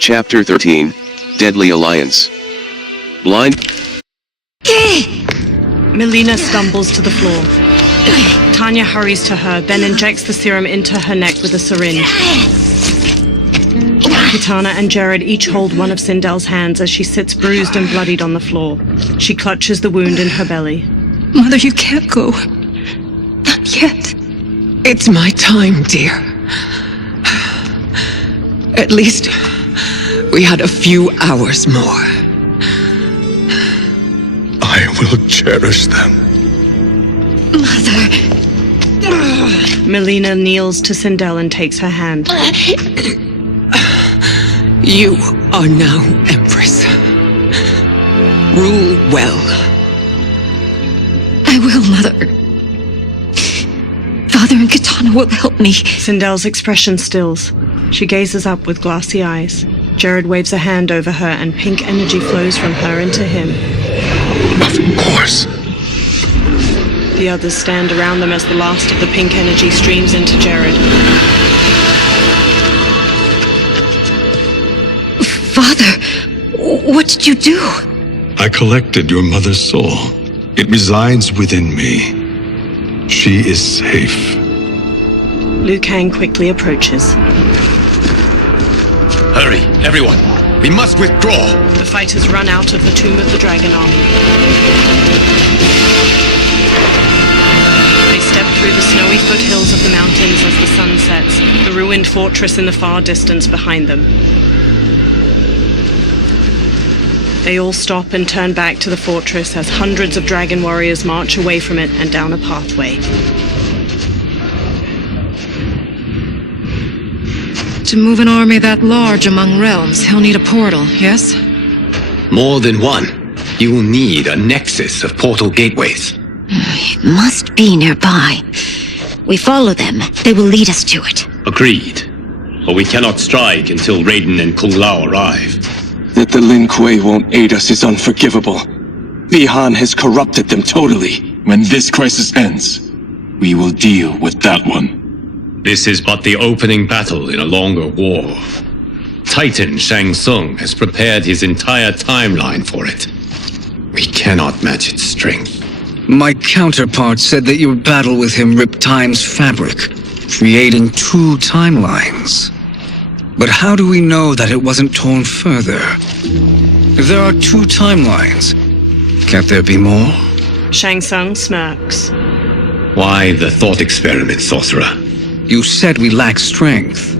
Chapter 13, Deadly Alliance. Blind. Melina stumbles to the floor. Tanya hurries to her, then injects the serum into her neck with a syringe. Kitana and Jared each hold one of Sindel's hands as she sits bruised and bloodied on the floor. She clutches the wound in her belly. Mother, you can't go. Not yet. It's my time, dear. At least we had a few hours more. I will cherish them. Mother. Melina kneels to Sindel and takes her hand. You are now Empress. Rule well. I will, Mother. Father and Kitana will help me. Sindel's expression stills. She gazes up with glassy eyes. Jared waves a hand over her and pink energy flows from her into him. Of course. The others stand around them as the last of the pink energy streams into Jared. Father, what did you do? I collected your mother's soul. It resides within me. She is safe. Liu Kang quickly approaches. Hurry, everyone! We must withdraw! The fighters run out of the Tomb of the Dragon army. They step through the snowy foothills of the mountains as the sun sets, the ruined fortress in the far distance behind them. They all stop and turn back to the fortress as hundreds of dragon warriors march away from it and down a pathway. To move an army that large among realms, he'll need a portal, yes? More than one. You will need a nexus of portal gateways. It must be nearby. We follow them. They will lead us to it. Agreed. But we cannot strike until Raiden and Kung Lao arrive. That the Lin Kuei won't aid us is unforgivable. Bi-Han has corrupted them totally. When this crisis ends, we will deal with that one. This is but the opening battle in a longer war. Titan Shang Tsung has prepared his entire timeline for it. We cannot match its strength. My counterpart said that your battle with him ripped time's fabric, creating two timelines. But how do we know that it wasn't torn further? If there are two timelines, can't there be more? Shang Tsung smirks. Why the thought experiment, sorcerer? You said we lack strength.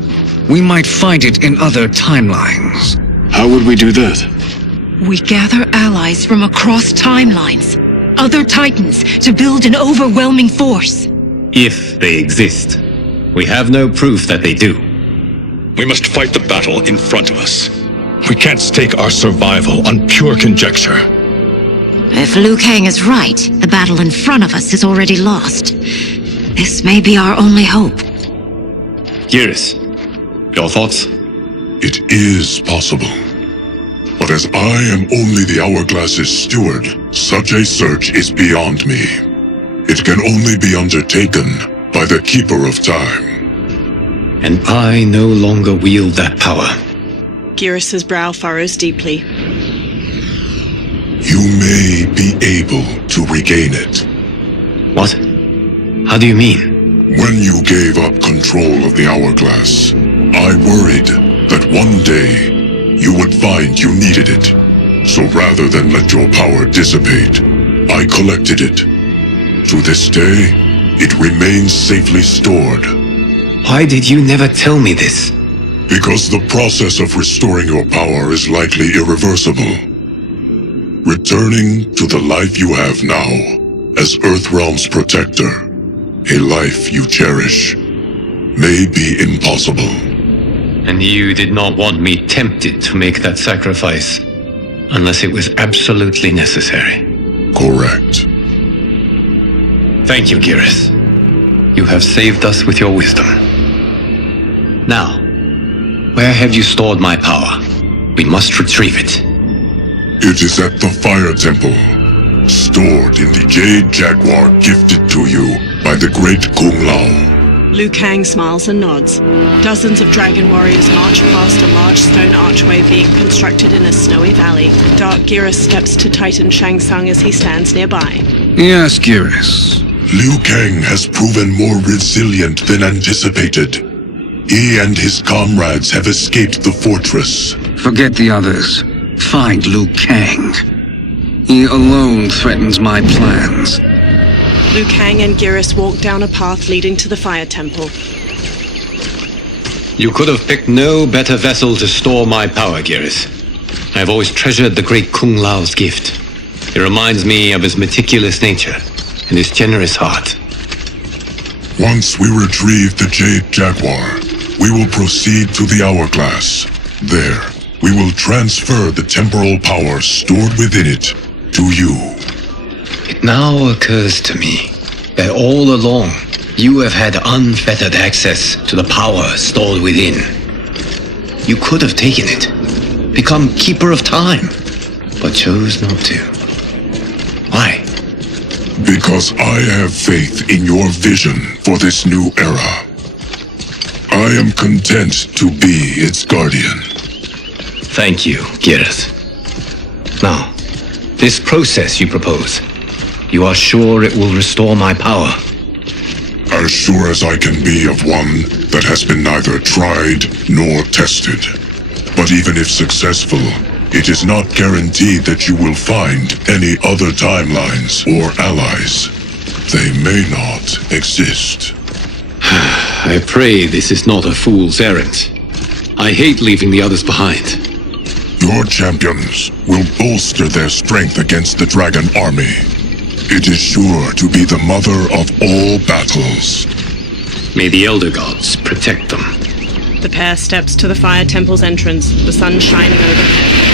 We might find it in other timelines. How would we do that? We gather allies from across timelines, other titans, to build an overwhelming force. If they exist. We have no proof that they do. We must fight the battle in front of us. We can't stake our survival on pure conjecture. If Liu Kang is right, the battle in front of us is already lost. This may be our only hope. Geras, your thoughts? It is possible. But as I am only the Hourglass's steward, such a search is beyond me. It can only be undertaken by the Keeper of Time. And I no longer wield that power. Geras' brow furrows deeply. You may be able to regain it. What? How do you mean? When you gave up control of the Hourglass, I worried that one day you would find you needed it. So rather than let your power dissipate, I collected it. To this day, it remains safely stored. Why did you never tell me this? Because the process of restoring your power is likely irreversible. Returning to the life you have now, as Earthrealm's protector, a life you cherish, may be impossible. And you did not want me tempted to make that sacrifice, unless it was absolutely necessary. Correct. Thank you, Geras. You have saved us with your wisdom. Now, where have you stored my power? We must retrieve it. It is at the Fire Temple, stored in the Jade Jaguar gifted to you by the great Kung Lao. Liu Kang smiles and nods. Dozens of dragon warriors march past a large stone archway being constructed in a snowy valley. Dark Geras steps to Titan Shang Tsung as he stands nearby. Yes, Geras. Liu Kang has proven more resilient than anticipated. He and his comrades have escaped the fortress. Forget the others. Find Liu Kang. He alone threatens my plans. Liu Kang and Geras walk down a path leading to the Fire Temple. You could have picked no better vessel to store my power, Geras. I have always treasured the great Kung Lao's gift. It reminds me of his meticulous nature and his generous heart. Once we retrieve the Jade Jaguar, we will proceed to the Hourglass. There, we will transfer the temporal power stored within it to you. It now occurs to me that all along, you have had unfettered access to the power stored within. You could have taken it, become Keeper of Time, but chose not to. Why? Because I have faith in your vision for this new era. I am content to be its guardian. Thank you, Geras. Now, this process you propose, you are sure it will restore my power? As sure as I can be of one that has been neither tried nor tested. But even if successful, it is not guaranteed that you will find any other timelines or allies. They may not exist. I pray this is not a fool's errand. I hate leaving the others behind. Your champions will bolster their strength against the Dragon Army. It is sure to be the mother of all battles. May the Elder Gods protect them. The pair steps to the Fire Temple's entrance, the sun shining overhead.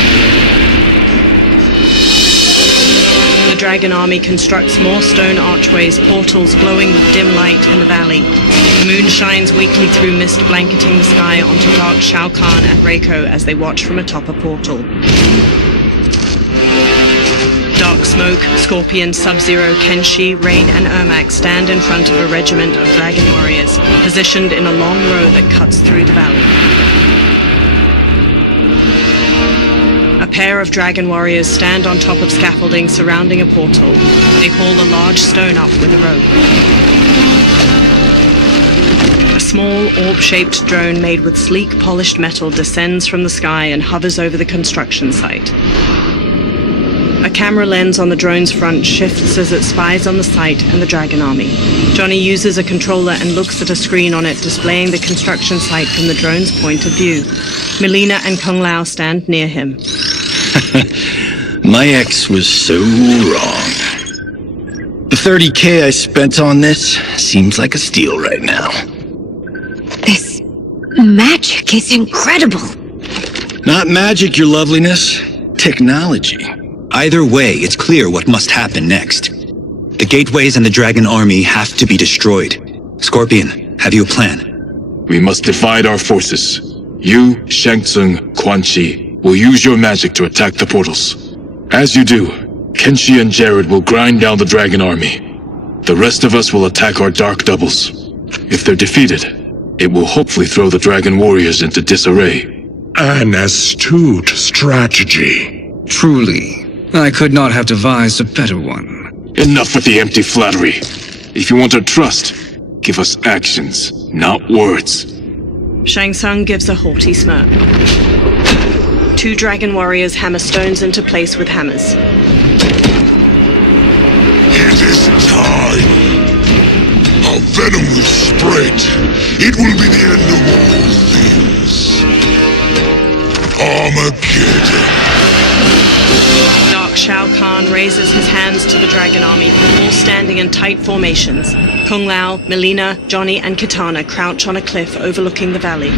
The Dragon Army constructs more stone archways, portals glowing with dim light in the valley. The moon shines weakly through mist blanketing the sky onto dark Shao Kahn and Reiko as they watch from atop a portal. Dark Smoke, Scorpion, Sub-Zero, Kenshi, Rain, and Ermac stand in front of a regiment of dragon warriors, positioned in a long row that cuts through the valley. A pair of dragon warriors stand on top of scaffolding surrounding a portal. They haul a large stone up with a rope. A small, orb-shaped drone made with sleek, polished metal descends from the sky and hovers over the construction site. A camera lens on the drone's front shifts as it spies on the site and the Dragon Army. Johnny uses a controller and looks at a screen on it displaying the construction site from the drone's point of view. Melina and Kung Lao stand near him. My ex was so wrong. The $30,000 I spent on this seems like a steal right now. This magic is incredible. Not magic, your loveliness. Technology. Either way, it's clear what must happen next. The gateways and the Dragon Army have to be destroyed. Scorpion, have you a plan? We must divide our forces. You, Shang Tsung, Quan Chi, will use your magic to attack the portals. As you do, Kenshi and Jared will grind down the Dragon Army. The rest of us will attack our dark doubles. If they're defeated, it will hopefully throw the Dragon Warriors into disarray. An astute strategy. Truly, I could not have devised a better one. Enough with the empty flattery. If you want our trust, give us actions, not words. Shang Tsung gives a haughty smirk. Two dragon warriors hammer stones into place with hammers. It is time. A venom will spread. It will be the end of all things. Armageddon. Dark Shao Kahn raises his hands to the Dragon Army, all standing in tight formations. Kung Lao, Melina, Johnny, and Kitana crouch on a cliff overlooking the valley.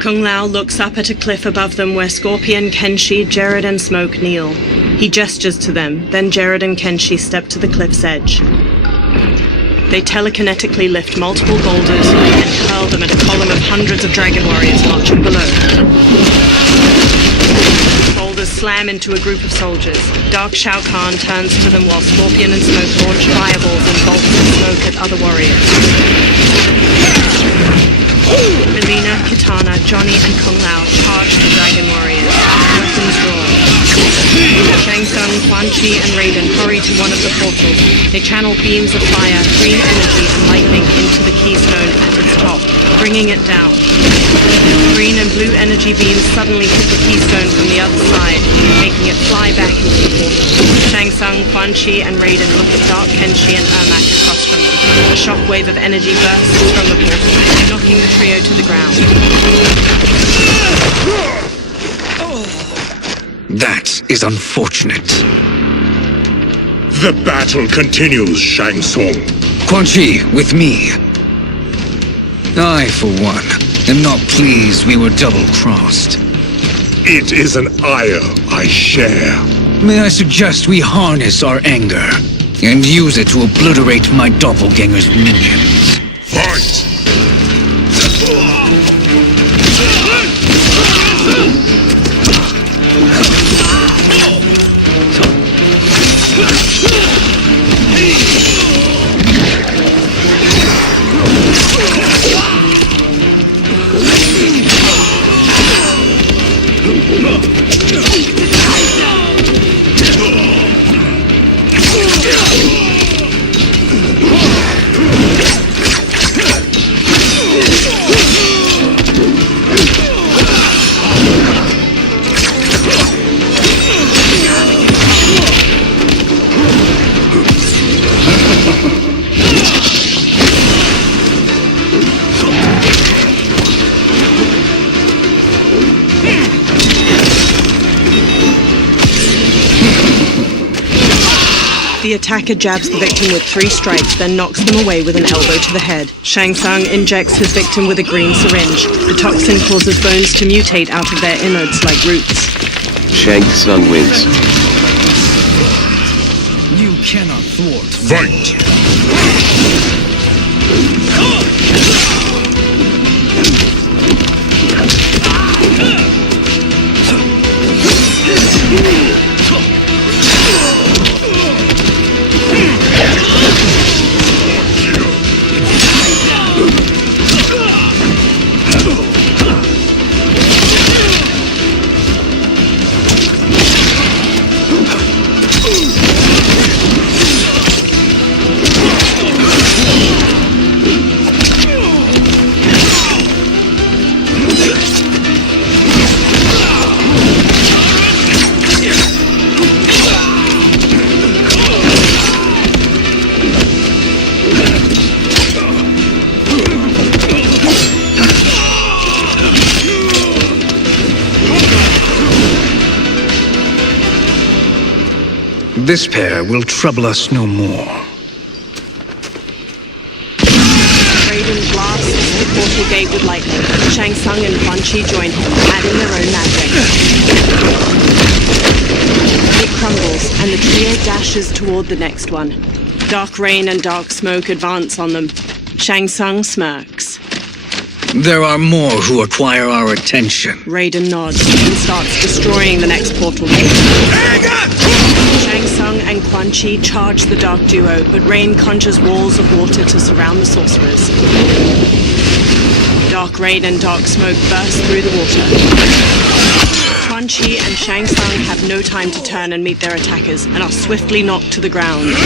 Kung Lao looks up at a cliff above them where Scorpion, Kenshi, Jared, and Smoke kneel. He gestures to them, then Jared and Kenshi step to the cliff's edge. They telekinetically lift multiple boulders and hurl them at a column of hundreds of dragon warriors marching below. shoulders slam into a group of soldiers. Dark Shao Kahn turns to them while Scorpion and Smoke launch fireballs and bolts of smoke at other warriors. Melina, Kitana, Johnny, and Kung Lao charge the dragon warriors, weapons drawn. Shang Tsung, Quan Chi, and Raiden hurry to one of the portals. They channel beams of fire, green energy, and lightning into the keystone at its top, bringing it down. Green and blue energy beams suddenly hit the keystone from the other side, making it fly back into the portal. Shang Tsung, Quan Chi, and Raiden look at Dark Kenshi and Ermac across from them. A shockwave of energy bursts from the portal, knocking the trio to the ground. That is unfortunate. The battle continues, Shang Tsung. Quan Chi, with me. I, for one, am not pleased we were double-crossed. It is an ire I share. May I suggest we harness our anger and use it to obliterate my doppelganger's minions? Fight! The attacker jabs the victim with 3 strikes, then knocks them away with an elbow to the head. Shang Tsung injects his victim with a green syringe. The toxin causes bones to mutate out of their innards like roots. Shang Tsung wins. You cannot thwart. Fight! This pair will trouble us no more. Raiden blasts the portal gate with lightning. Shang Tsung and Quan Chi join him, adding their own magic. It crumbles, and the trio dashes toward the next one. Dark rain and dark smoke advance on them. Shang Tsung smirks. There are more who acquire our attention. Raiden nods and starts destroying the next portal gate. Shang Tsung and Quan Chi charge the dark duo, but rain conjures walls of water to surround the sorcerers. Dark rain and dark smoke burst through the water. Quan Chi and Shang Tsung have no time to turn and meet their attackers, and are swiftly knocked to the ground.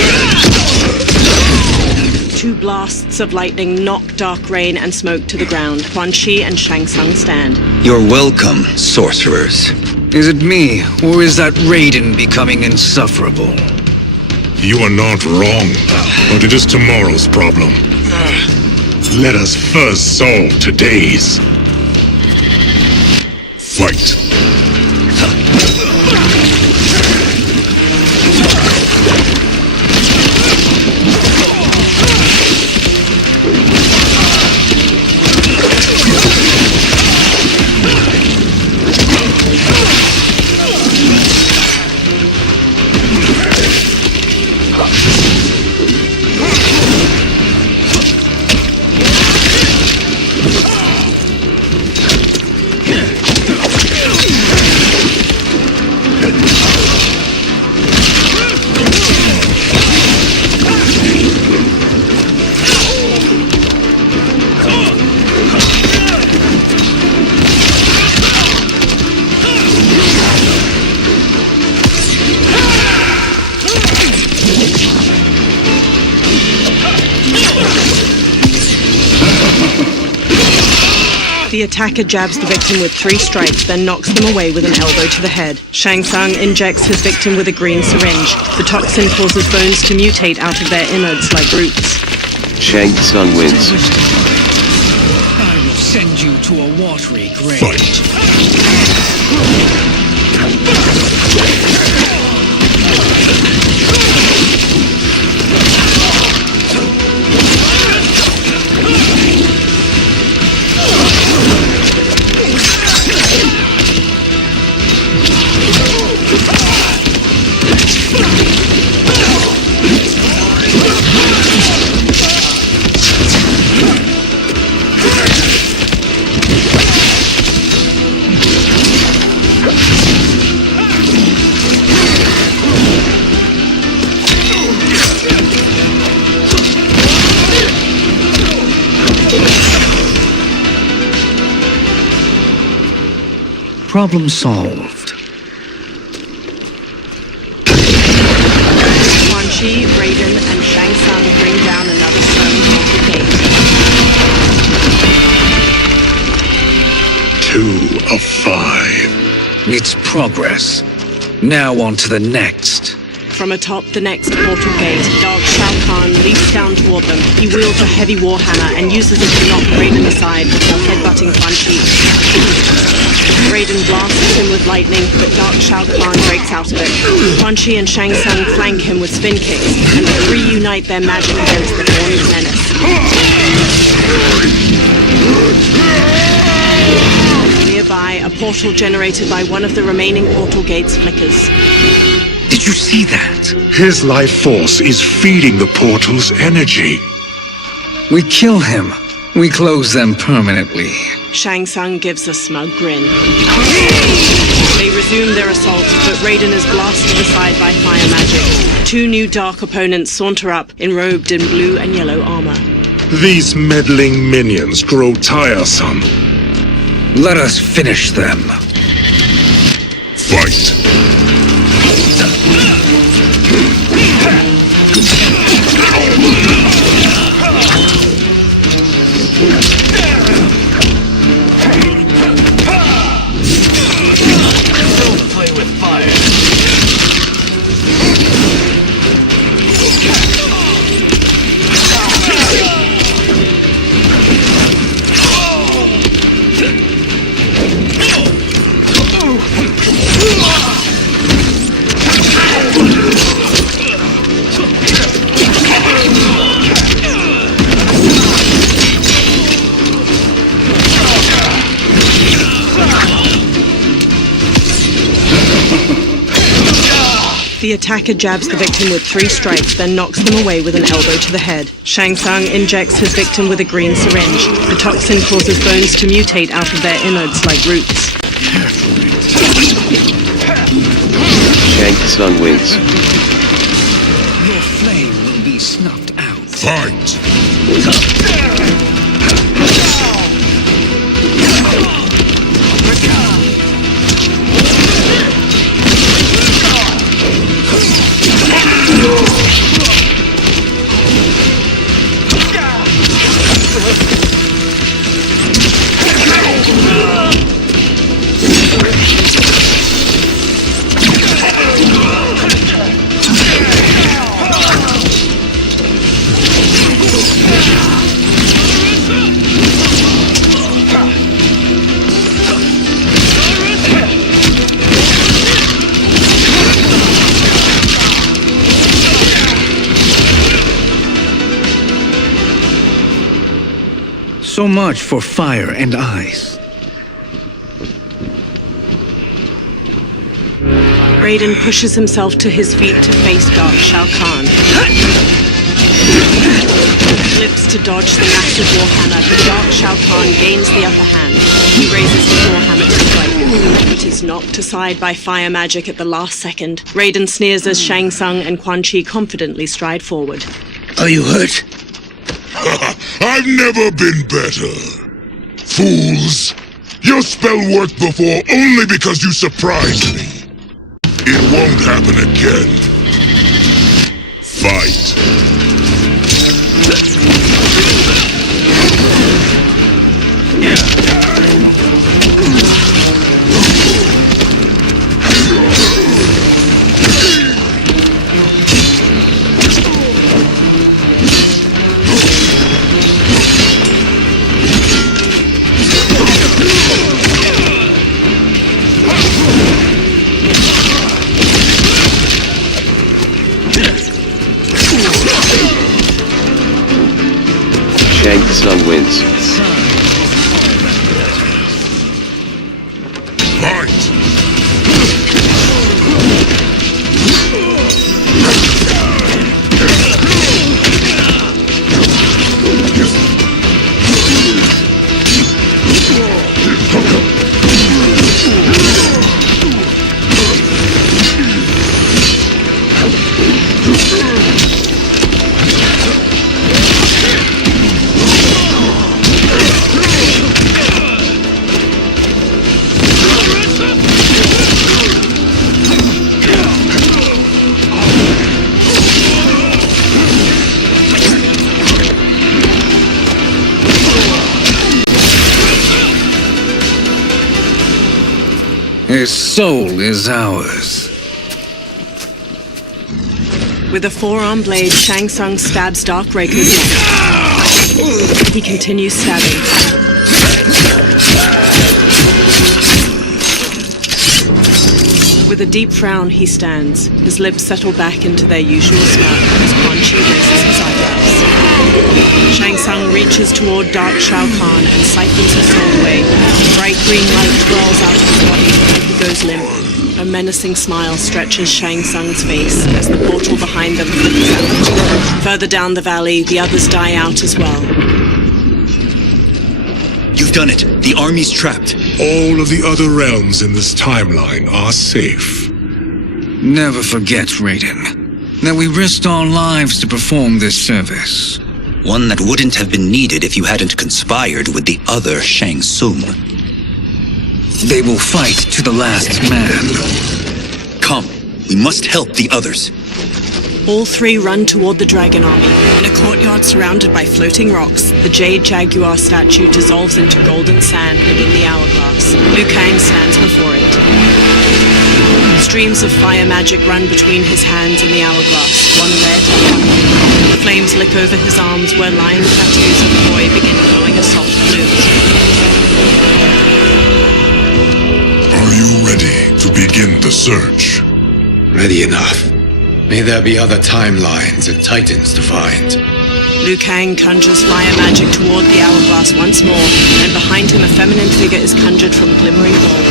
2 blasts of lightning knock dark rain and smoke to the ground. Quan Chi and Shang Tsung stand. You're welcome, sorcerers. Is it me, or is that Raiden becoming insufferable? You are not wrong, but it is tomorrow's problem. Let us first solve today's. Fight! The attacker jabs the victim with 3 strikes, then knocks them away with an elbow to the head. Shang Tsung injects his victim with a green syringe. The toxin causes bones to mutate out of their innards like roots. Shang Tsung wins. I will send you to a watery grave. Fight! Problem solved. Quan Chi, Raiden, and Shang Tsung bring down another stone portal gate. 2 of 5. It's progress. Now on to the next. From atop the next portal gate, Dark Shao Kahn leaps down toward them. He wields a heavy warhammer and uses it to knock Raiden aside before headbutting Quan Chi. Raiden blasts him with lightning, but Dark Shao Kahn breaks out of it. Quan Chi and Shang Tsung flank him with spin kicks, and the 3 unite their magic against the Dawn's menace. Nearby, a portal generated by one of the remaining portal gates flickers. Did you see that? His life force is feeding the portal's energy. We kill him. We close them permanently. Shang Tsung gives a smug grin. They resume their assault, but Raiden is blasted aside by fire magic. 2 new dark opponents saunter up, enrobed in blue and yellow armor. These meddling minions grow tiresome. Let us finish them. Fight! Don't play with fire. The attacker jabs the victim with 3 strikes, then knocks them away with an elbow to the head. Shang Tsung injects his victim with a green syringe. The toxin causes bones to mutate out of their innards like roots. Shang Tsung wins. Your flame will be snuffed out. Fight! So much for fire and ice. Raiden pushes himself to his feet to face Dark Shao Kahn. Flips to dodge the massive warhammer, but Dark Shao Kahn gains the upper hand. He raises his warhammer to strike, but is knocked aside by fire magic at the last second. Raiden sneers as Shang Tsung and Quan Chi confidently stride forward. Are you hurt? I've never been better. Fools! Your spell worked before only because you surprised me. It won't happen again. Fight! Yeah. His soul is ours. With a forearm blade, Shang Tsung stabs Dark Raker's neck. He continues stabbing. With a deep frown, he stands. His lips settle back into their usual smirk as Quan Chi raises his eyebrows. Shang Tsung reaches toward Dark Shao Kahn and siphons his sword away. Bright green light twirls out of his body and he goes limp. A menacing smile stretches Shang Tsung's face as the portal behind them flickers out. Further down the valley, the others die out as well. You've done it. The army's trapped. All of the other realms in this timeline are safe. Never forget, Raiden, that we risked our lives to perform this service. One that wouldn't have been needed if you hadn't conspired with the other Shang Tsung. They will fight to the last man. Come, we must help the others. All three run toward the dragon army. In a courtyard surrounded by floating rocks, the Jade Jaguar statue dissolves into golden sand within the hourglass. Liu Kang stands before it. Streams of fire magic run between his hands and the hourglass, one red and one blue. Flames lick over his arms where lion tattoos of the boy begin glowing a soft blue. Are you ready to begin the search? Ready enough. May there be other timelines and titans to find. Liu Kang conjures fire magic toward the hourglass once more, and behind him a feminine figure is conjured from glimmering gold.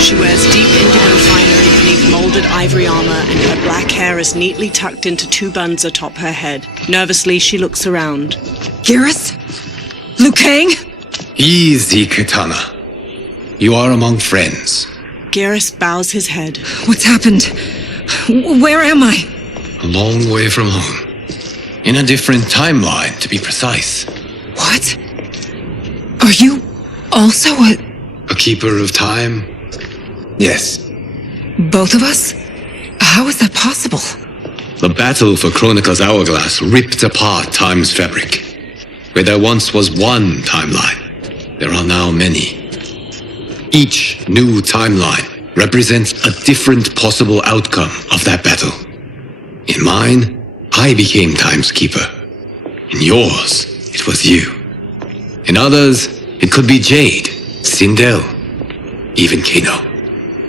She wears deep indigo finery beneath molded ivory armor, and her black hair is neatly tucked into two buns atop her head. Nervously, she looks around. Garrus? Liu Kang? Easy, Kitana. You are among friends. Garrus bows his head. What's happened? Where am I? A long way from home. In a different timeline, to be precise. What? Are you also A keeper of time? Yes. both of us? How is that possible? The battle for Chronica's hourglass ripped apart time's fabric. Where there once was one timeline, there are now many. Each new timeline represents a different possible outcome of that battle. In mine, I became Time's Keeper. In yours, it was you. In others, it could be Jade, Sindel, even Kano.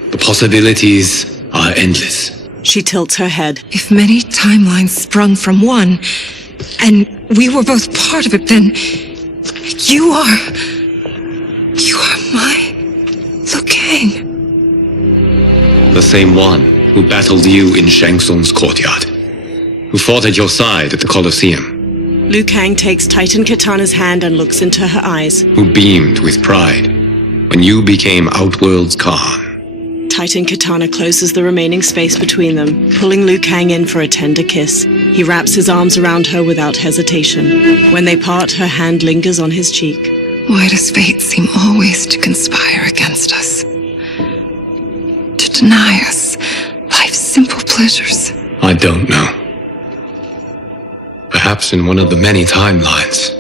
The possibilities are endless. She tilts her head. If many timelines sprung from one, and we were both part of it, then you are my Liu Kang. The same one who battled you in Shang Tsung's courtyard. Who fought at your side at the Colosseum. Liu Kang takes Titan Kitana's hand and looks into her eyes. Who beamed with pride when you became Outworld's Khan. Titan Kitana closes the remaining space between them, pulling Liu Kang in for a tender kiss. He wraps his arms around her without hesitation. When they part, her hand lingers on his cheek. Why does fate seem always to conspire against us? To deny us life's simple pleasures? I don't know. Perhaps in one of the many timelines,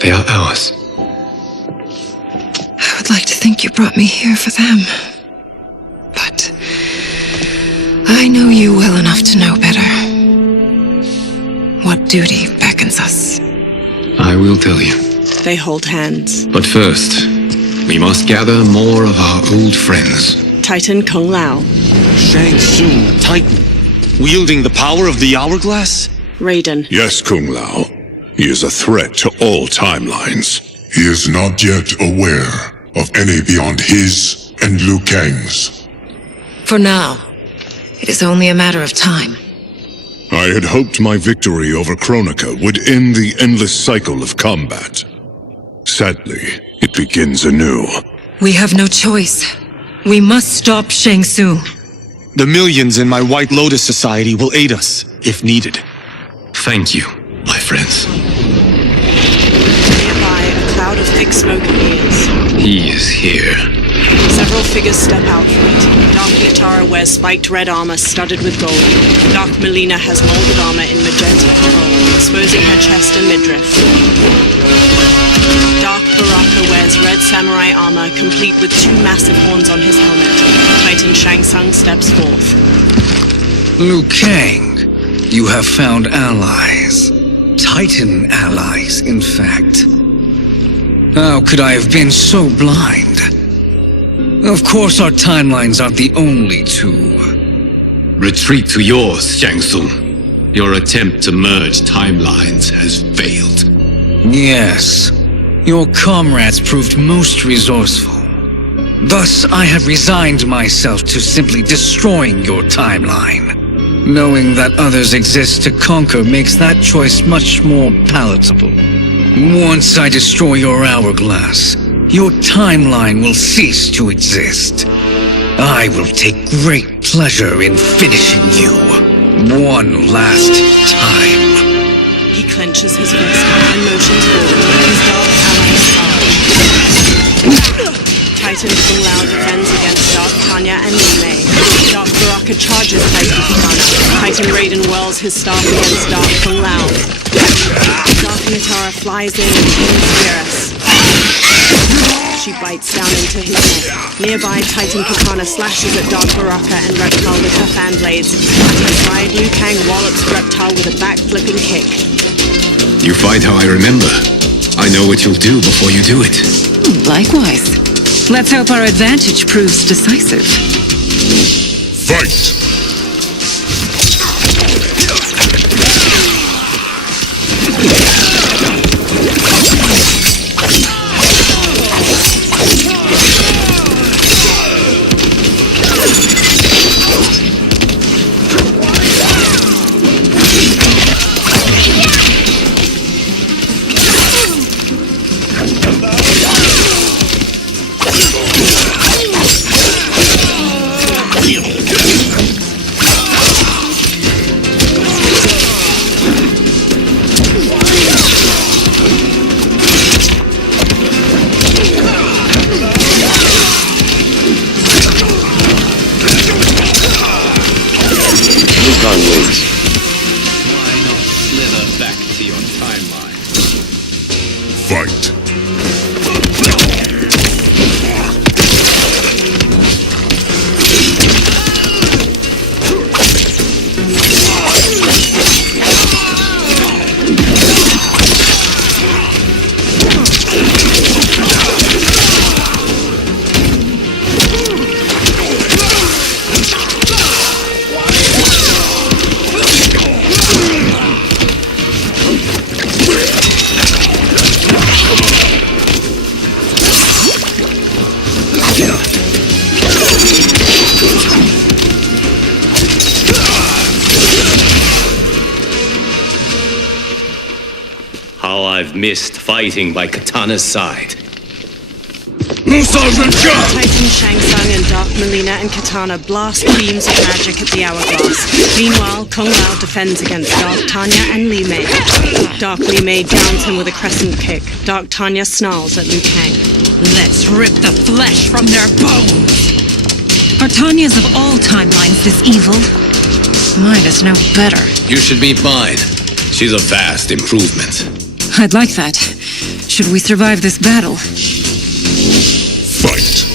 they are ours. I would like to think you brought me here for them. But I know you well enough to know better. What duty beckons us? I will tell you. They hold hands. But first, we must gather more of our old friends. Titan Kung Lao. Shang Tsung, Titan, wielding the power of the hourglass? Raiden. Yes, Kung Lao. He is a threat to all timelines. He is not yet aware of any beyond his and Liu Kang's. For now, it is only a matter of time. I had hoped my victory over Chronica would end the endless cycle of combat. Sadly, it begins anew. We have no choice. We must stop Shang Tsung. The millions in my White Lotus Society will aid us, if needed. Thank you, my friends. Nearby, a cloud of thick smoke appears. He is here. Several figures step out from it. Dark Nitara wears spiked red armor studded with gold. Dark Melina has molded armor in magenta and gold, exposing her chest and midriff. Dark Baraka wears red samurai armor, complete with two massive horns on his helmet. Titan Shang Tsung steps forth. Liu Kang, you have found allies. Titan allies, in fact. How could I have been so blind? Of course our timelines aren't the only two. Retreat to yours, Shang Tsung. Your attempt to merge timelines has failed. Yes, your comrades proved most resourceful. Thus, I have resigned myself to simply destroying your timeline. Knowing that others exist to conquer makes that choice much more palatable. Once I destroy your hourglass, your timeline will cease to exist. I will take great pleasure in finishing you one last time. He clenches his fist and motions forward with his dark allies charge. Titan Kung Lao defends against Dark Tanya and Li Mei. Dark Baraka charges Titan Katana. Titan Raiden whirls his staff against Dark Kung Lao. Dark Nitara flies in and pins Beerus. She bites down into his neck. Nearby, Titan Katana slashes at Dark Baraka and Reptile with her fan blades. At her side, Liu Kang wallops Reptile with a back-flipping kick. You fight how I remember. I know what you'll do before you do it. Likewise. Let's hope our advantage proves decisive. Fight! Fight! How I've missed fighting by Katana's side. Titan Shang Tsung and Dark Melina and Katana blast beams of magic at the hourglass. Meanwhile, Kung Lao defends against Dark Tanya and Li Mei. Dark Li Mei downs him with a crescent kick. Dark Tanya snarls at Liu Kang. Let's rip the flesh from their bones! Are Tanya's of all timelines this evil? Mine is no better. You should meet mine. She's a vast improvement. I'd like that. Should we survive this battle? Fight!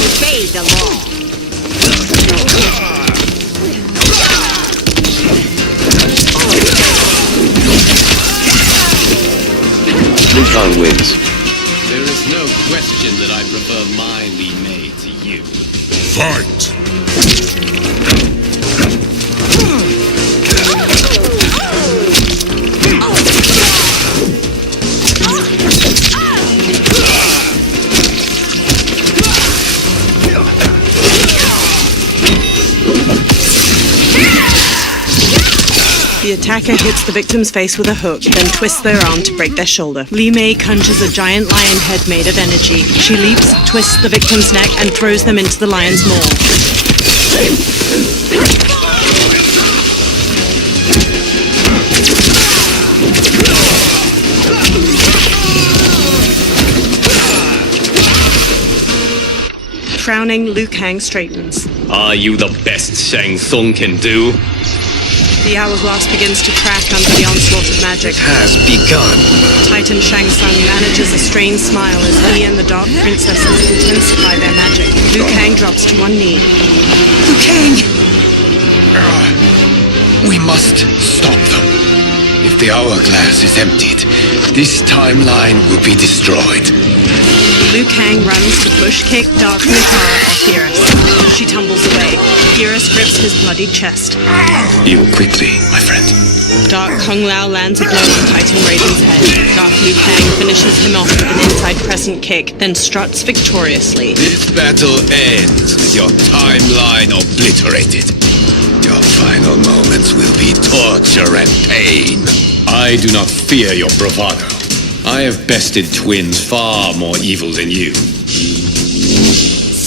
Obey the law. Liu Kang wins. There is no question that I prefer my Li Mei to you. Fight! The attacker hits the victim's face with a hook, then twists their arm to break their shoulder. Li Mei conjures a giant lion head made of energy. She leaps, twists the victim's neck, and throws them into the lion's maw. Frowning, Liu Kang straightens. Are you the best Shang Tsung can do? The hourglass begins to crack under the onslaught of magic. Has begun. Titan Shang Tsung manages a strained smile as he and the Dark Princesses intensify their magic. Liu Kang drops to one knee. Liu Kang! We must stop them. If the hourglass is emptied, this timeline will be destroyed. Liu Kang runs to push kick Dark Nitara off Beerus. She tumbles away. Beerus grips his bloodied chest. You quickly, my friend. Dark Kung Lao lands a blow on Titan Raiden's head. Dark Liu Kang finishes him off with an inside crescent kick, then struts victoriously. This battle ends with your timeline obliterated. Your final moments will be torture and pain. I do not fear your bravado. I have bested twins far more evil than you.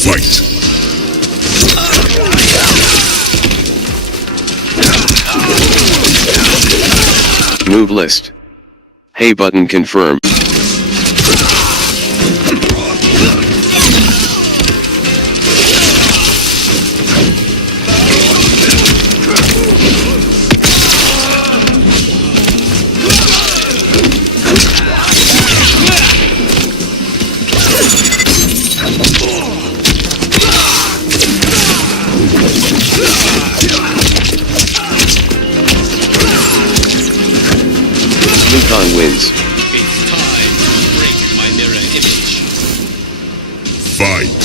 Fight! Move list. Hey button confirm. Lucan wins. It's time to break my mirror image. Fight!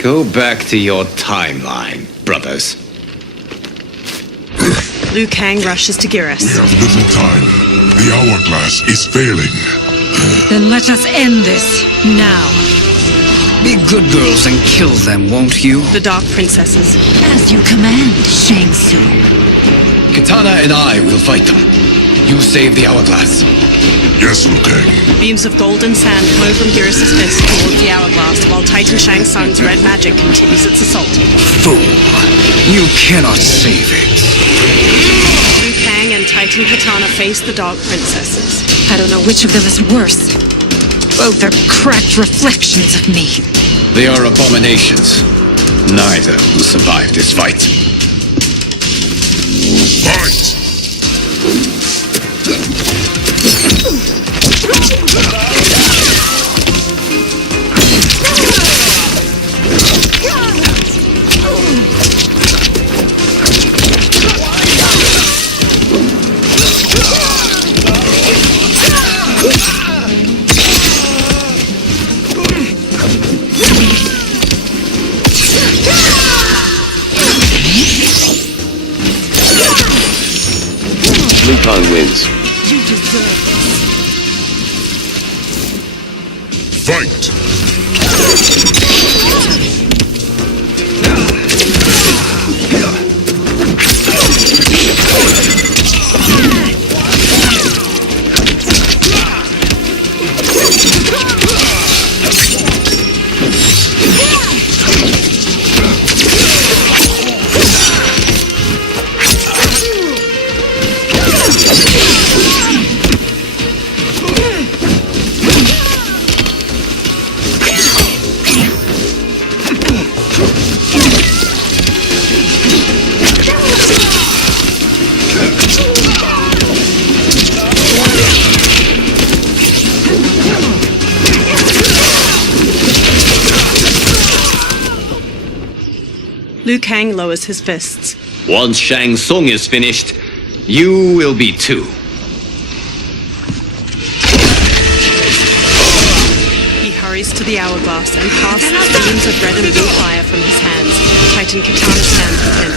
Go back to your timeline, brothers. Liu Kang rushes to Beerus. We have little time. The hourglass is failing. Then let us end this now. Be good girls and kill them, won't you? The Dark Princesses. As you command, Shang Tsung. Kitana and I will fight them. You save the hourglass. Yes, Liu Kang. Beams of golden sand flow from Beerus' fist towards the hourglass, while Titan Shang Tsung's red magic continues its assault. Fool! You cannot save it. Liu Kang and Titan Kitana face the Dark Princesses. I don't know which of them is worse. Both are cracked reflections of me. They are abominations. Neither will survive this fight. Fight! Lucan wins. You deserve this. Fight! Liu Kang lowers his fists. Once Shang Tsung is finished, you will be too. race to the hourglass and cast beams of red and blue fire from his hands. Titan Katana stands with him.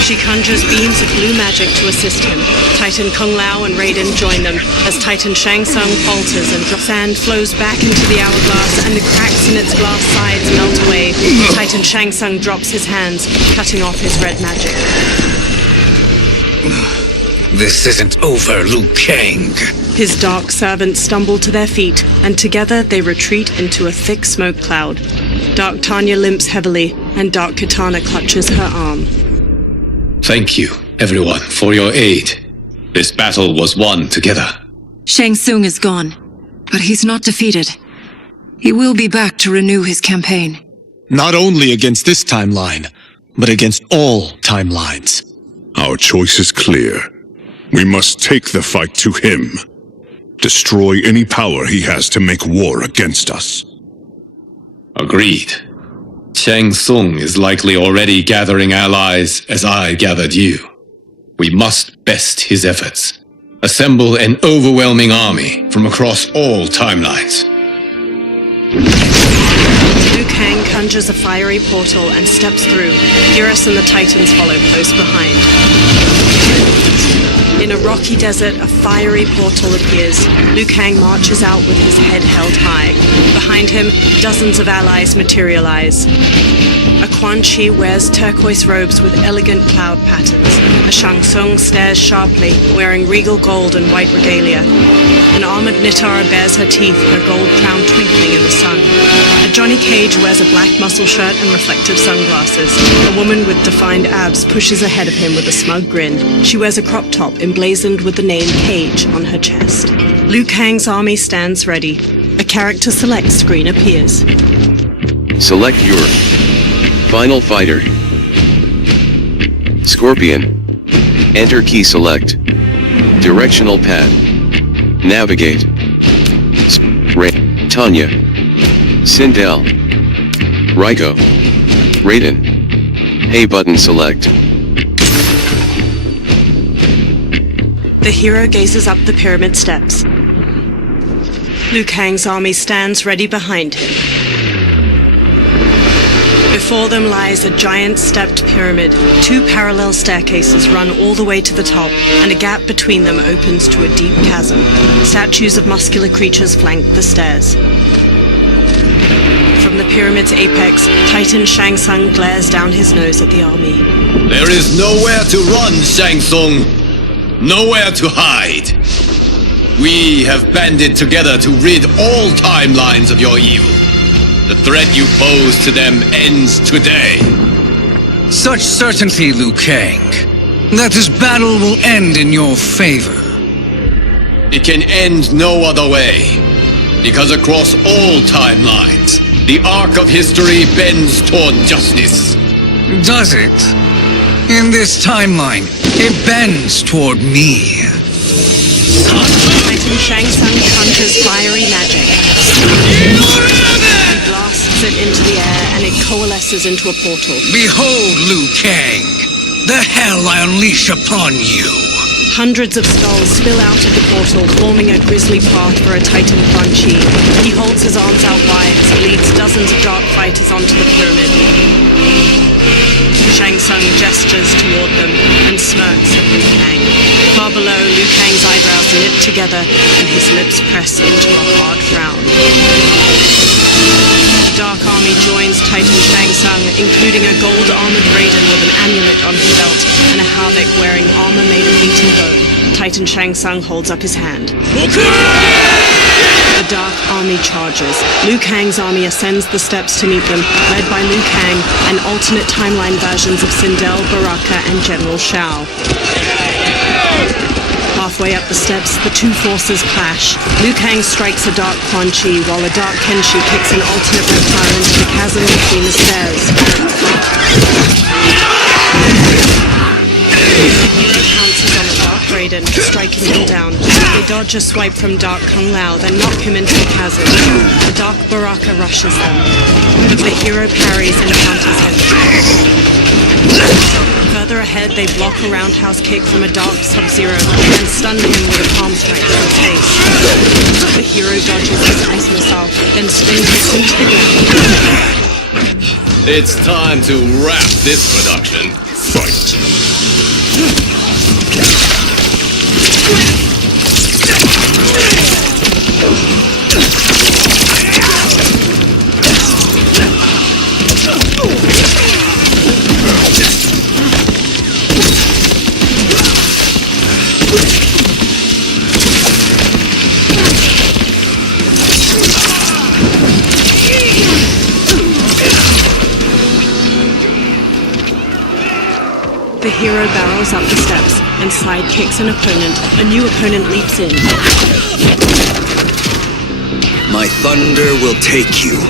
She conjures beams of blue magic to assist him. Titan Kung Lao and Raiden join them as Titan Shang Tsung falters and sand flows back into the hourglass and the cracks in its glass sides melt away. Titan Shang Tsung drops his hands, cutting off his red magic. This isn't over, Liu Kang. His dark servants stumble to their feet, and together they retreat into a thick smoke cloud. Dark Tanya limps heavily, and Dark Katana clutches her arm. Thank you, everyone, for your aid. This battle was won together. Shang Tsung is gone, but he's not defeated. He will be back to renew his campaign. Not only against this timeline, but against all timelines. Our choice is clear. We must take the fight to him. Destroy any power he has to make war against us. Agreed. Shang Tsung is likely already gathering allies as I gathered you. We must best his efforts. Assemble an overwhelming army from across all timelines. Liu Kang conjures a fiery portal and steps through. Eurus and the Titans follow close behind. In a rocky desert, a fiery portal appears. Liu Kang marches out with his head held high. Behind him, dozens of allies materialize. A Quan Chi wears turquoise robes with elegant cloud patterns. A Shang Tsung stares sharply, wearing regal gold and white regalia. An armored Nitara bares her teeth, her gold crown twinkling in the sun. A Johnny Cage wears a black muscle shirt and reflective sunglasses. A woman with defined abs pushes ahead of him with a smug grin. She wears a crop top emblazoned with the name Cage on her chest. Liu Kang's army stands ready. A character select screen appears. Select your final fighter. Scorpion. Enter key select. Directional pad. Navigate. Tanya. Sindel. Raiko. Raiden. Hey button select. The hero gazes up the pyramid steps. Liu Kang's army stands ready behind him. Before them lies a giant stepped pyramid. 2 parallel staircases run all the way to the top, and a gap between them opens to a deep chasm. Statues of muscular creatures flank the stairs. From the pyramid's apex, Titan Shang Tsung glares down his nose at the army. There is nowhere to run, Shang Tsung. Nowhere to hide. We have banded together to rid all timelines of your evil. The threat you pose to them ends today. Such certainty, Liu Kang, that this battle will end in your favor. It can end no other way, because across all timelines, the arc of history bends toward justice. Does it? In this timeline, it bends toward me. Titan Shang Tsung conjures fiery magic. He blasts it into the air and it coalesces into a portal. Behold, Liu Kang, the hell I unleash upon you. Hundreds of skulls spill out of the portal, forming a grisly path for a Titan Quan Chi. He holds his arms out wide as he leads dozens of dark fighters onto the pyramid. Shang Tsung gestures toward them and smirks at Liu Kang. Far below, Liu Kang's eyebrows knit together and his lips press into a hard frown. The Dark Army joins Titan Shang Tsung, including a gold-armored Raiden with an amulet on his belt and a Havoc wearing armor made of meat and bone. Titan Shang Tsung holds up his hand. The Dark Army charges. Liu Kang's army ascends the steps to meet them, led by Liu Kang and alternate timeline versions of Sindel, Baraka, and General Shao. Halfway up the steps, the two forces clash. Liu Kang strikes a Dark Quan Chi, while a Dark Kenshi kicks an alternate reptile into the chasm between the stairs. The hero pounces on the Dark Raiden, striking him down. They dodge a swipe from Dark Kung Lao, then knock him into the chasm. The Dark Baraka rushes them, but the hero parries and counters him. Further ahead, they block a roundhouse kick from a Dark Sub-Zero and stun him with a palm strike to the face. The hero dodges his ice missile, then swings it into the ground. It's time to wrap this production. Fight! The hero barrels up the steps and sidekicks an opponent. A new opponent leaps in. My thunder will take you.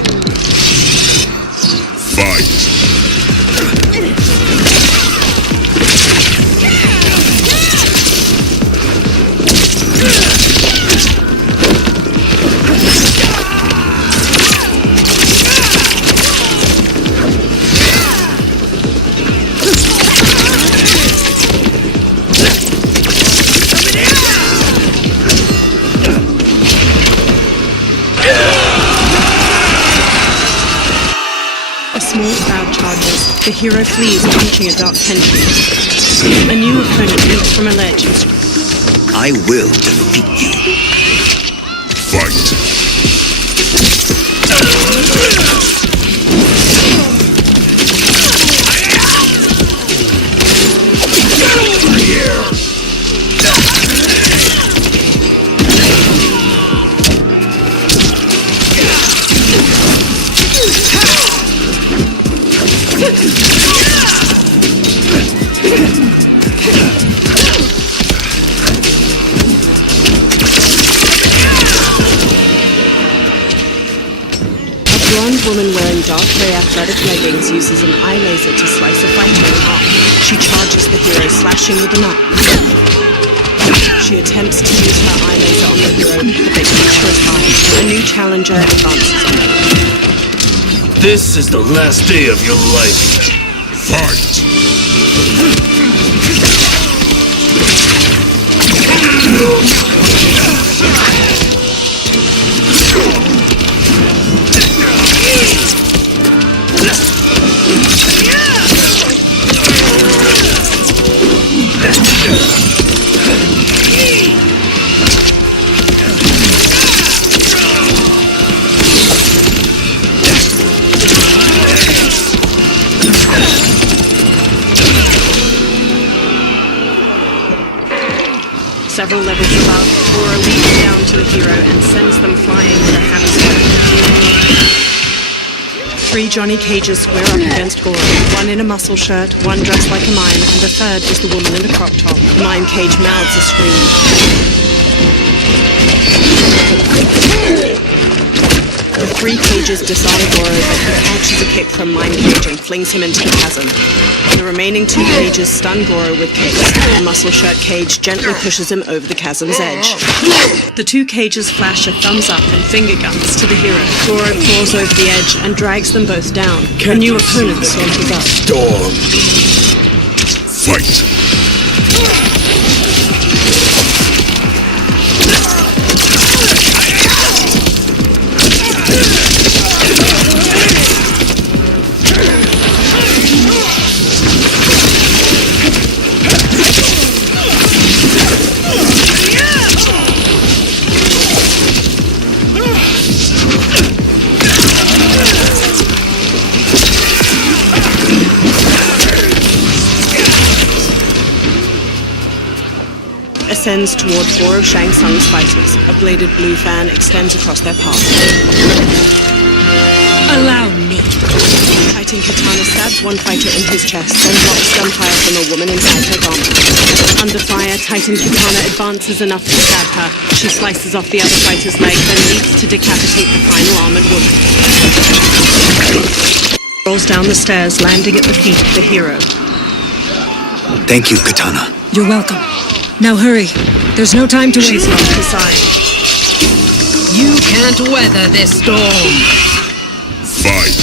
Fight! The hero flees, punching a dark henchman. A new opponent leaps from a ledge. I will defeat you. Fight! Woman wearing dark grey athletic leggings uses an eye laser to slice a fighter in half. She charges the hero, slashing with the knife. She attempts to use her eye laser on the hero, but they catch her aside. A new challenger advances on her. This is the last day of your life. Fight! Several levels above, Goro leaps down to the hero and sends them flying with a hammer. 3 Johnny Cages square up against Goro. One in a muscle shirt, one dressed like a mime, and the third is the woman in the crop top. The mime cage mouths a scream. The 3 cages disarm Goro, but he catches a kick from Mime Cage and flings him into the chasm. The remaining 2 cages stun Goro with kicks. The muscle shirt cage gently pushes him over the chasm's edge. The 2 cages flash a thumbs up and finger guns to the hero. Goro claws over the edge and drags them both down. A new opponent saunters up. Storm! Fight! Ascends toward 4 of Shang Tsung's fighters. A bladed blue fan extends across their path. Allow me. Titan Katana stabs one fighter in his chest, then drops gunfire from a woman inside her garment. Under fire, Titan Katana advances enough to stab her. She slices off the other fighter's leg, then leaps to decapitate the final armored woman. Rolls down the stairs, landing at the feet of the hero. Thank you, Katana. You're welcome. Now hurry. There's no time to waste. She's lost her side. You can't weather this storm. Fight!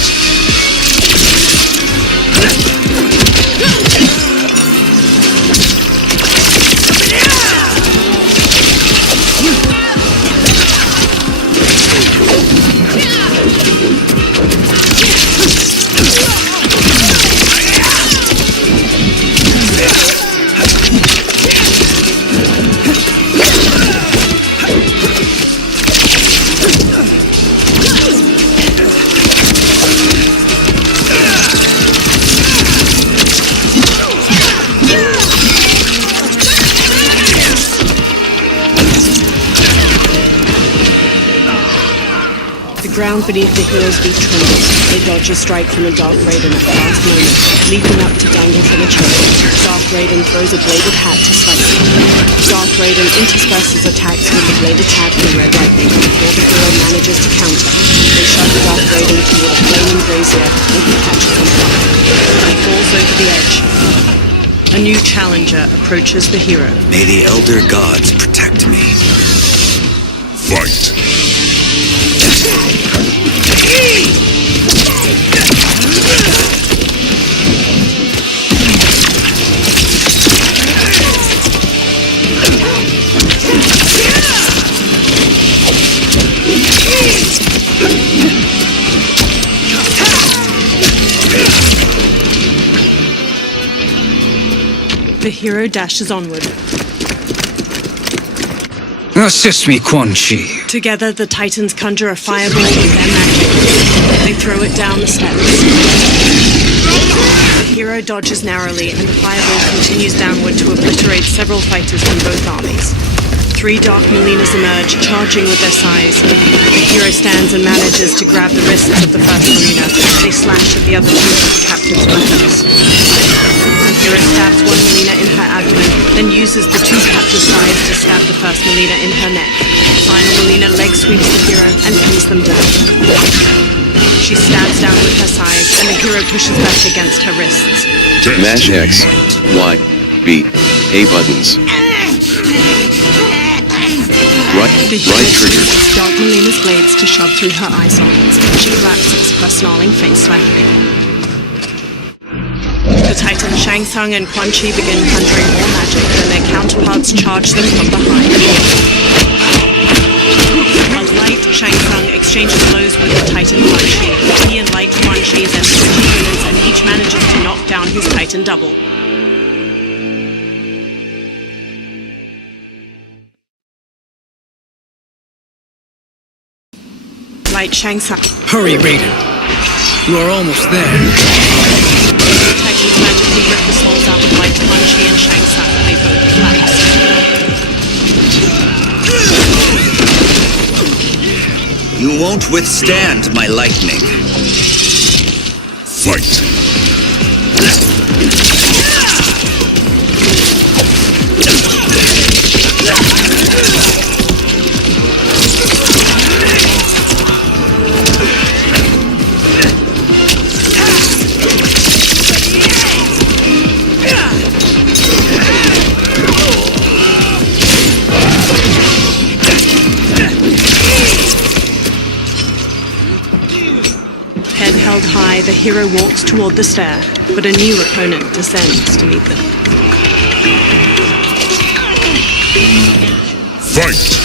ground beneath the hero's feet trembles. They dodge a strike from a Dark Raiden at the last moment, leaping up to dangle from a choke. Dark Raiden throws a bladed hat to slice it. Dark Raiden intersperses attacks with the bladed hat and red lightning before the hero manages to counter. They shove Dark Raiden toward a flaming brazier and he catches on fire. He falls over the edge. A new challenger approaches the hero. May the Elder Gods protect me. Fight! The hero dashes onward. Assist me, Quan Chi. Together, the Titans conjure a fireball with their magic. They throw it down the steps. The hero dodges narrowly, and the fireball continues downward to obliterate several fighters from both armies. 3 Dark Melinas emerge, charging with their sais. The hero stands and manages to grab the wrists of the first Melina. They slash at the other 2 with the captive's weapons. The hero stabs one Melina in her abdomen, then uses the 2 captive's sais to stab the first Melina in her neck. The final Melina leg sweeps the hero and pins them down. She stabs down with her sais, and the hero pushes back against her wrists. Mash X, Y, B, A buttons. Right trigger. Dark Melina's blades to shove through her eye sockets. She collapses, her snarling face flattening. The Titan Shang Tsung and Quan Chi begin conjuring more magic, and their counterparts charge them from behind. A light Shang Tsung exchanges blows with the Titan Quan Chi. He and light Quan Chi then switch units, and each manages to knock down his Titan double. Light Shang Tsung. Hurry, Raiden. You are almost there. Titans magically rip the souls out of Light Quan Chi and Shang Tsung. They both collapse. You won't withstand my lightning. Fight! Head held high, the hero walks toward the stair, but a new opponent descends to meet them. Fight!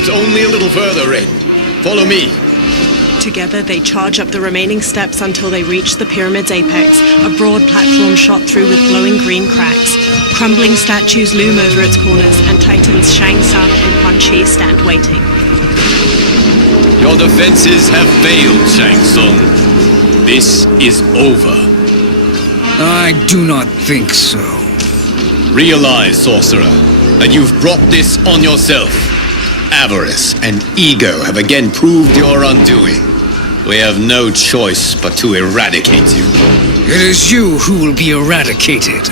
It's only a little further, Raiden. Follow me. Together, they charge up the remaining steps until they reach the pyramid's apex, a broad platform shot through with glowing green cracks. Crumbling statues loom over its corners, and Titans Shang Tsung and Quan Chi stand waiting. Your defenses have failed, Shang Tsung. This is over. I do not think so. Realize, sorcerer, that you've brought this on yourself. Avarice and ego have again proved your undoing. We have no choice but to eradicate you. It is you who will be eradicated.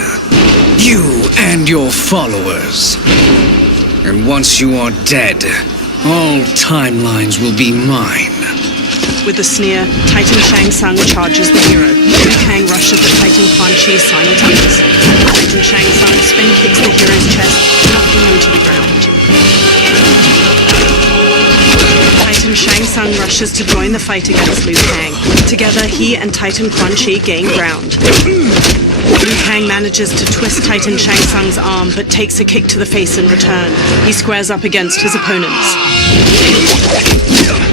You and your followers. And once you are dead, all timelines will be mine. With a sneer, Titan Shang Tsung charges the hero. Liu Kang rushes at Titan Quan Chi simultaneously. Titan Shang Tsung spin kicks the hero's chest, knocking him to the ground. Titan Shang Tsung rushes to join the fight against Liu Kang. Together, he and Titan Quan Chi gain ground. Liu Kang manages to twist Titan Shang Tsung's arm, but takes a kick to the face in return. He squares up against his opponents.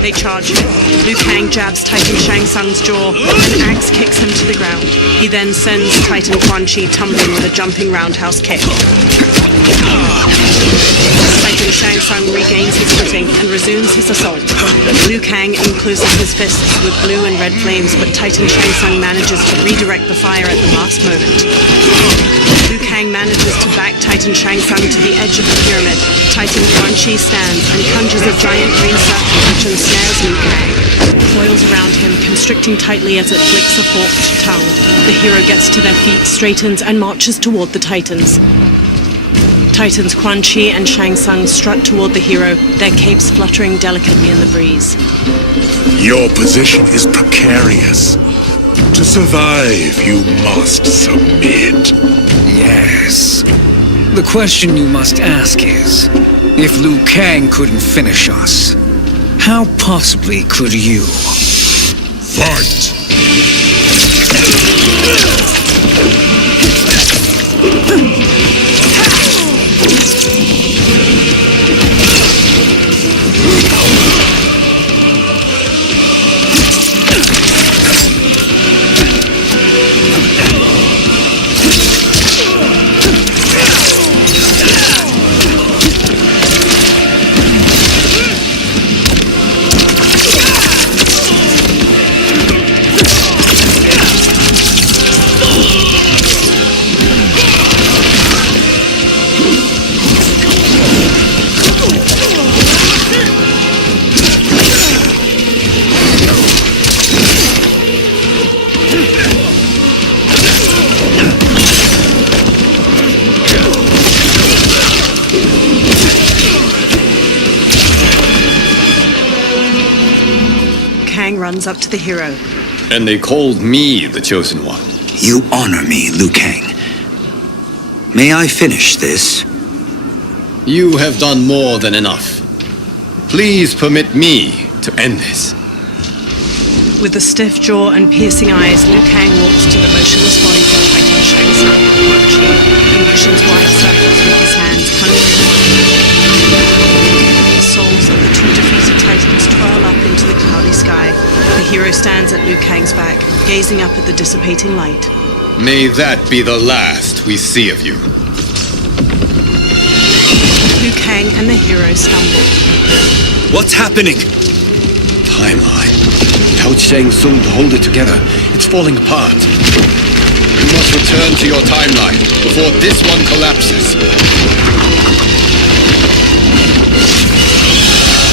They charge him. Liu Kang jabs Titan Shang Tsung's jaw, and axe kicks him to the ground. He then sends Titan Quan Chi tumbling with a jumping roundhouse kick. Titan Shang Tsung regains his footing and resumes his assault. Liu Kang encloses his fists with blue and red flames, but Titan Shang Tsung manages to redirect the fire at the last moment. Liu Kang manages to back Titan Shang Tsung to the edge of the pyramid. Titan Quan Chi stands and conjures a giant green serpent which ensnares Liu Kang. Coils around him, constricting tightly as it flicks a forked tongue. The hero gets to their feet, straightens, and marches toward the Titans. Titans Quan Chi and Shang Tsung strut toward the hero, their capes fluttering delicately in the breeze. Your position is precarious. To survive, you must submit. Yes. The question you must ask is, if Liu Kang couldn't finish us, how possibly could you? Fight! Runs up to the hero. And they called me the Chosen One. You honor me, Liu Kang. May I finish this? You have done more than enough. Please permit me to end this. With a stiff jaw and piercing eyes, Liu Kang walks to the motionless bodies of Titan Shang Tsung and Quan Chi. He motions wide circles with his hands, conjuring the souls of the two defeated Titans twirl up into the cloudy sky. The hero stands at Liu Kang's back, gazing up at the dissipating light. May that be the last we see of you. Liu Kang and the hero stumble. What's happening? Timeline. Without Shang Tsung to hold it together, it's falling apart. You must return to your timeline before this one collapses.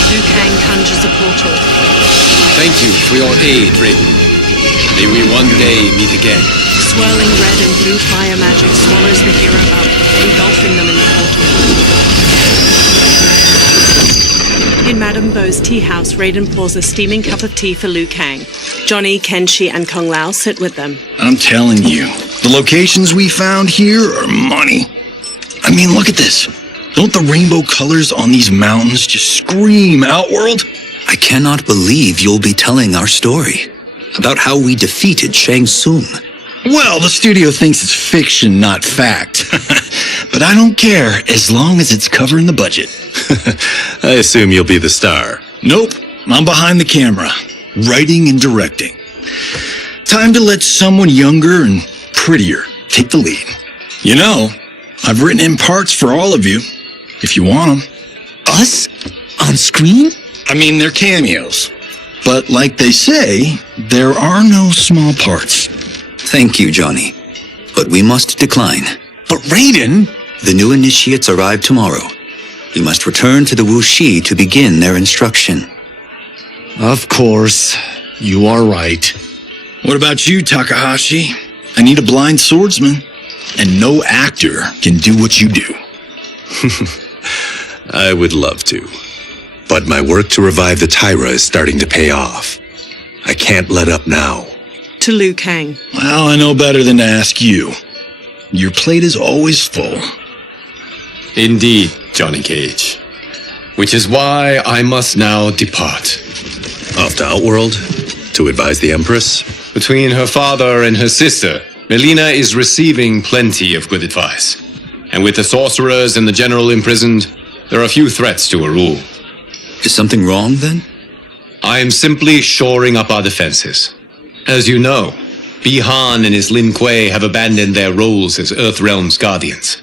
Liu Kang conjures a portal. Thank you for your aid, Raiden. May we one day meet again. Swirling red and blue fire magic swallows the hero up, engulfing them in the portal. In Madame Beau's tea house, Raiden pours a steaming cup of tea for Liu Kang. Johnny, Kenshi, and Kung Lao sit with them. I'm telling you, the locations we found here are money. I mean, look at this. Don't the rainbow colors on these mountains just scream Outworld? I cannot believe you'll be telling our story about how we defeated Shang Tsung. Well, the studio thinks it's fiction, not fact. But I don't care, as long as it's covering the budget. I assume you'll be the star. Nope, I'm behind the camera, writing and directing. Time to let someone younger and prettier take the lead. You know, I've written in parts for all of you, if you want them. Us? On screen? I mean, they're cameos. But like they say, there are no small parts. Thank you, Johnny. But we must decline. But Raiden! The new initiates arrive tomorrow. You must return to the Wuxi to begin their instruction. Of course. You are right. What about you, Takahashi? I need a blind swordsman. And no actor can do what you do. I would love to. But my work to revive the Tyra is starting to pay off. I can't let up now. To Liu Kang. Well, I know better than to ask you. Your plate is always full. Indeed, Johnny Cage. Which is why I must now depart. Off to Outworld? To advise the Empress? Between her father and her sister, Melina is receiving plenty of good advice. And with the sorcerers and the general imprisoned, there are few threats to her rule. Is something wrong, then? I am simply shoring up our defenses. As you know, Bihan and his Lin Kuei have abandoned their roles as Earthrealm's guardians.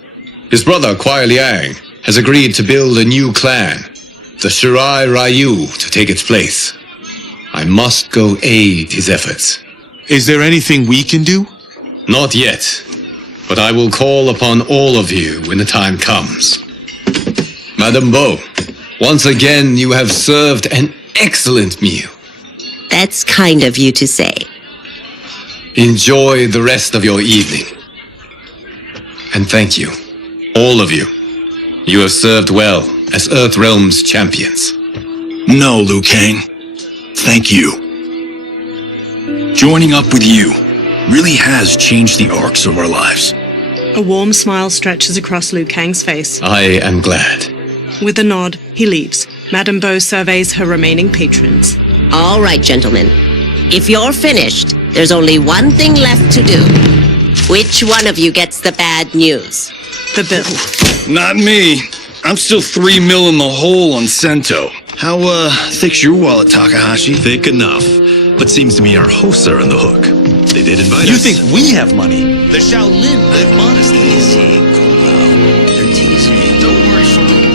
His brother, Kuai Liang, has agreed to build a new clan, the Shirai Ryu, to take its place. I must go aid his efforts. Is there anything we can do? Not yet, but I will call upon all of you when the time comes. Madame Bo, once again you have served an excellent meal. That's kind of you to say. Enjoy the rest of your evening. And thank you, all of you. You have served well as Earthrealm's champions. No, Liu Kang. Thank you. Joining up with you really has changed the arcs of our lives. A warm smile stretches across Liu Kang's face. I am glad. With a nod, he leaves. Madame Bo surveys her remaining patrons. All right, gentlemen. If you're finished, there's only one thing left to do. Which one of you gets the bad news? The bill. Not me. I'm still 3 mil in the hole on Sento. How, thick's your wallet, Takahashi? Thick enough. But seems to me our hosts are on the hook. They did invite us. You think we have money? The Shaolin live modestly. Easy, they're teasing. Don't worry, Shorty.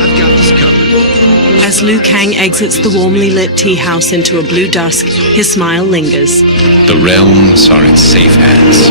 I've got this covered. As Liu Kang exits the warmly lit tea house into a blue dusk, his smile lingers. The realms are in safe hands.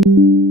Thank you.